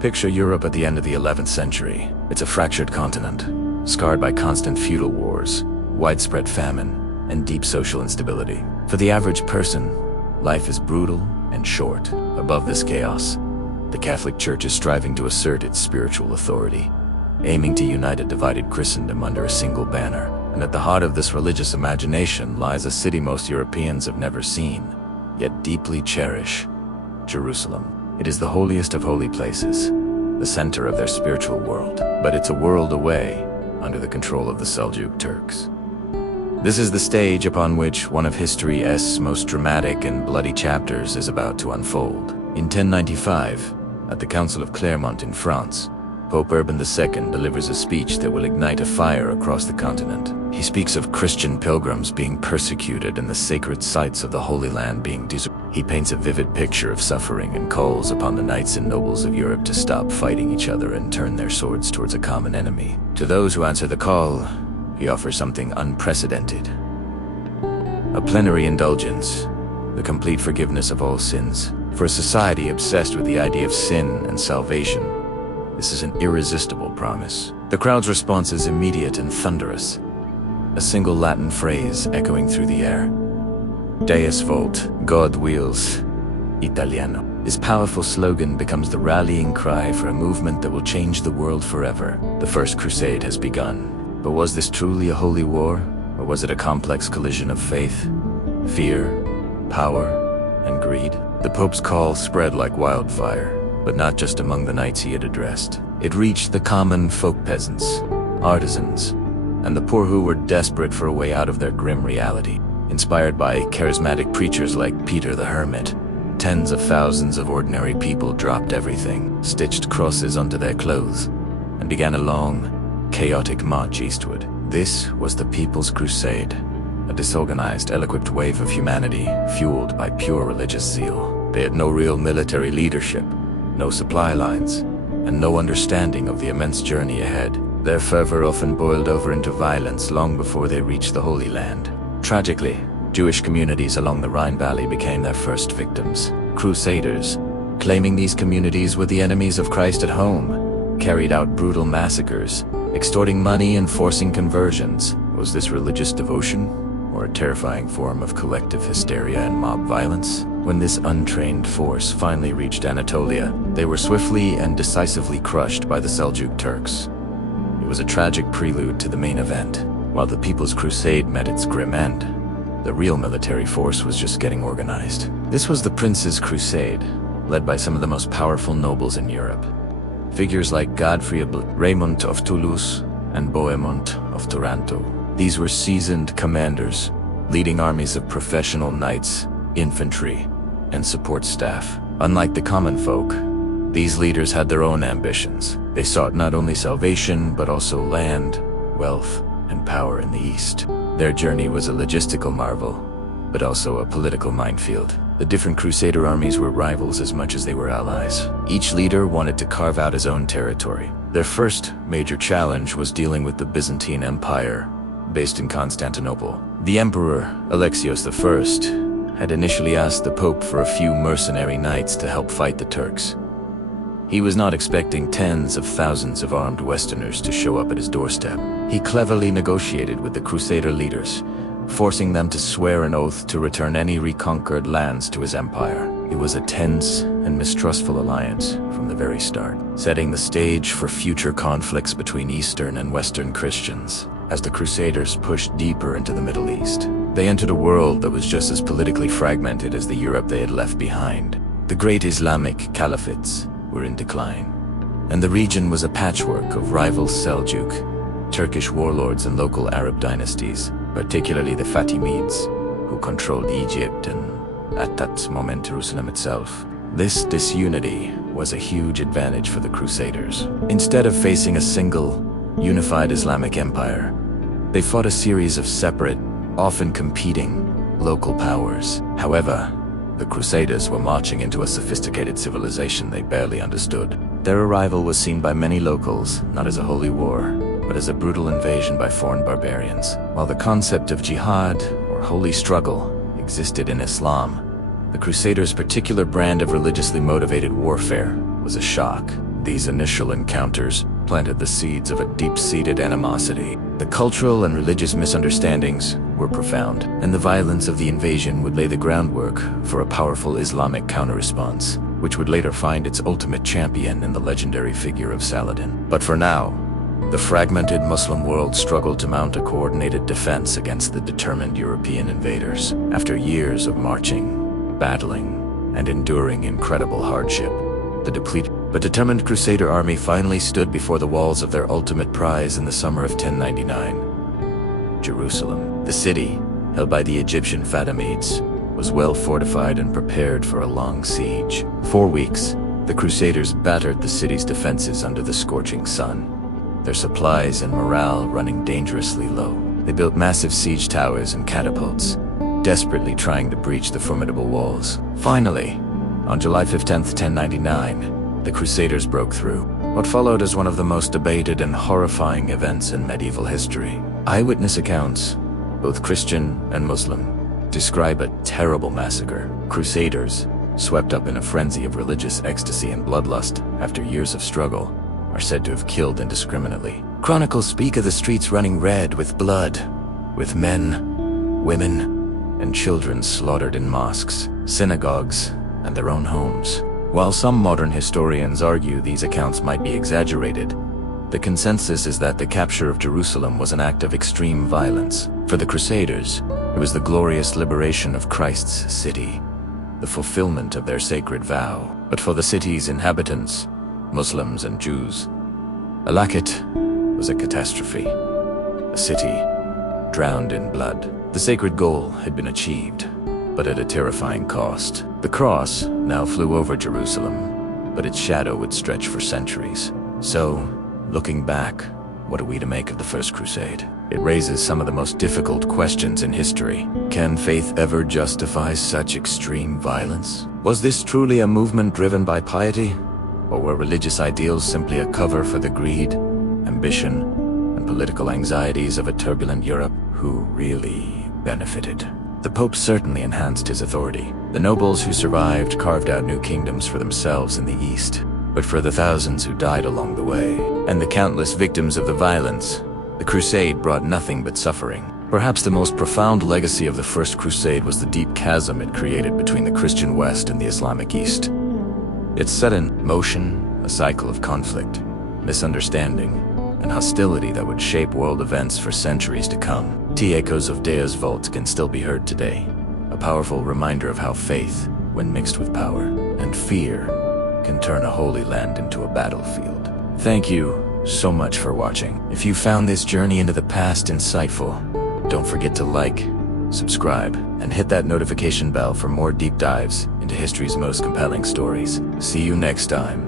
Picture Europe at the end of the 11th century. It's a fractured continent, scarred by constant feudal wars, widespread famine, and deep social instability. For the average person, life is brutal and short. Above this chaos, the Catholic Church is striving to assert its spiritual authority, aiming to unite a divided Christendom under a single banner. And at the heart of this religious imagination lies a city most Europeans have never seen, yet deeply cherish: Jerusalem. It is the holiest of holy places, the center of their spiritual world. But it's a world away, under the control of the Seljuk Turks. This is the stage upon which one of history's most dramatic and bloody chapters is about to unfold. In 1095, at the Council of Clermont in France, Pope Urban II delivers a speech that will ignite a fire across the continent. He speaks of Christian pilgrims being persecuted and the sacred sites of the Holy Land being deserted. He paints a vivid picture of suffering and calls upon the knights and nobles of Europe to stop fighting each other and turn their swords towards a common enemy. To those who answer the call, he offers something unprecedented: a plenary indulgence, the complete forgiveness of all sins. For a society obsessed with the idea of sin and salvation, this is an irresistible promise. The crowd's response is immediate and thunderous, a single Latin phrase echoing through the air: Deus vult, God wills, Italiano. This powerful slogan becomes the rallying cry for a movement that will change the world forever. The First Crusade has begun. But was this truly a holy war, or was it a complex collision of faith, fear, power, and greed? The Pope's call spread like wildfire, but not just among the knights he had addressed. It reached the common folk peasants, artisans, and the poor who were desperate for a way out of their grim reality. Inspired by charismatic preachers like Peter the Hermit, tens of thousands of ordinary people dropped everything, stitched crosses onto their clothes, and began a long, chaotic march eastward. This was the People's Crusade, a disorganized, ill-equipped wave of humanity fueled by pure religious zeal. They had no real military leadership, no supply lines, and no understanding of the immense journey ahead. Their fervor often boiled over into violence long before they reached the Holy Land. Tragically, Jewish communities along the Rhine Valley became their first victims. Crusaders, claiming these communities were the enemies of Christ at home, carried out brutal massacres, extorting money and forcing conversions. Was this religious devotion, or a terrifying form of collective hysteria and mob violence? When this untrained force finally reached Anatolia, they were swiftly and decisively crushed by the Seljuk Turks. It was a tragic prelude to the main event. While the People's Crusade met its grim end, the real military force was just getting organized. This was the Prince's Crusade, led by some of the most powerful nobles in Europe. Figures like Godfrey of Raymond of Toulouse and Bohemond of Taranto. These were seasoned commanders, leading armies of professional knights, infantry, and support staff. Unlike the common folk, these leaders had their own ambitions. They sought not only salvation, but also land, wealth, and power in the East. Their journey was a logistical marvel, but also a political minefield. The different Crusader armies were rivals as much as they were allies. Each leader wanted to carve out his own territory. Their first major challenge was dealing with the Byzantine Empire, based in Constantinople. The Emperor, Alexios I, had initially asked the Pope for a few mercenary knights to help fight the Turks. He was not expecting tens of thousands of armed Westerners to show up at his doorstep. He cleverly negotiated with the Crusader leaders, forcing them to swear an oath to return any reconquered lands to his empire. It was a tense and mistrustful alliance from the very start, setting the stage for future conflicts between Eastern and Western Christians. As the Crusaders pushed deeper into the Middle East, they entered a world that was just as politically fragmented as the Europe they had left behind. The great Islamic caliphates were in decline, and the region was a patchwork of rival Seljuk, Turkish warlords and local Arab dynasties, particularly the Fatimids, who controlled Egypt and, at that moment, Jerusalem itself. This disunity was a huge advantage for the Crusaders. Instead of facing a single, unified Islamic empire, they fought a series of separate, often competing, local powers. However, the Crusaders were marching into a sophisticated civilization they barely understood. Their arrival was seen by many locals not as a holy war, but as a brutal invasion by foreign barbarians. While the concept of jihad, or holy struggle, existed in Islam, the Crusaders' particular brand of religiously motivated warfare was a shock. These initial encounters planted the seeds of a deep-seated animosity. The cultural and religious misunderstandings were profound, and the violence of the invasion would lay the groundwork for a powerful Islamic counterresponse, which would later find its ultimate champion in the legendary figure of Saladin. But for now, the fragmented Muslim world struggled to mount a coordinated defense against the determined European invaders. After years of marching, battling, and enduring incredible hardship, the depleted but determined Crusader army finally stood before the walls of their ultimate prize in the summer of 1099. Jerusalem. The city, held by the Egyptian Fatimids, was well fortified and prepared for a long siege. 4 weeks, the Crusaders battered the city's defenses under the scorching sun, their supplies and morale running dangerously low. They built massive siege towers and catapults, desperately trying to breach the formidable walls. Finally, on July 15th, 1099, the Crusaders broke through. What followed is one of the most debated and horrifying events in medieval history. Eyewitness accounts, both Christian and Muslim, describe a terrible massacre. Crusaders, swept up in a frenzy of religious ecstasy and bloodlust after years of struggle, are said to have killed indiscriminately. Chronicles speak of the streets running red with blood, with men, women, and children slaughtered in mosques, synagogues, and their own homes. While some modern historians argue these accounts might be exaggerated, the consensus is that the capture of Jerusalem was an act of extreme violence. For the Crusaders, it was the glorious liberation of Christ's city, the fulfillment of their sacred vow. But for the city's inhabitants, Muslims and Jews, Al-Aqsa was a catastrophe. A city drowned in blood. The sacred goal had been achieved, but at a terrifying cost. The cross now flew over Jerusalem, but its shadow would stretch for centuries. So, looking back, what are we to make of the First Crusade? It raises some of the most difficult questions in history. Can faith ever justify such extreme violence? Was this truly a movement driven by piety? Or were religious ideals simply a cover for the greed, ambition, and political anxieties of a turbulent Europe? Who really benefited? The Pope certainly enhanced his authority. The nobles who survived carved out new kingdoms for themselves in the East. But for the thousands who died along the way, and the countless victims of the violence, the Crusade brought nothing but suffering. Perhaps the most profound legacy of the First Crusade was the deep chasm it created between the Christian West and the Islamic East. It set in motion a cycle of conflict, misunderstanding, and hostility that would shape world events for centuries to come. The echoes of Dea's vault can still be heard today, a powerful reminder of how faith, when mixed with power, and fear, can turn a holy land into a battlefield. Thank you so much for watching. If you found this journey into the past insightful, don't forget to like, subscribe, and hit that notification bell for more deep dives into history's most compelling stories. See you next time.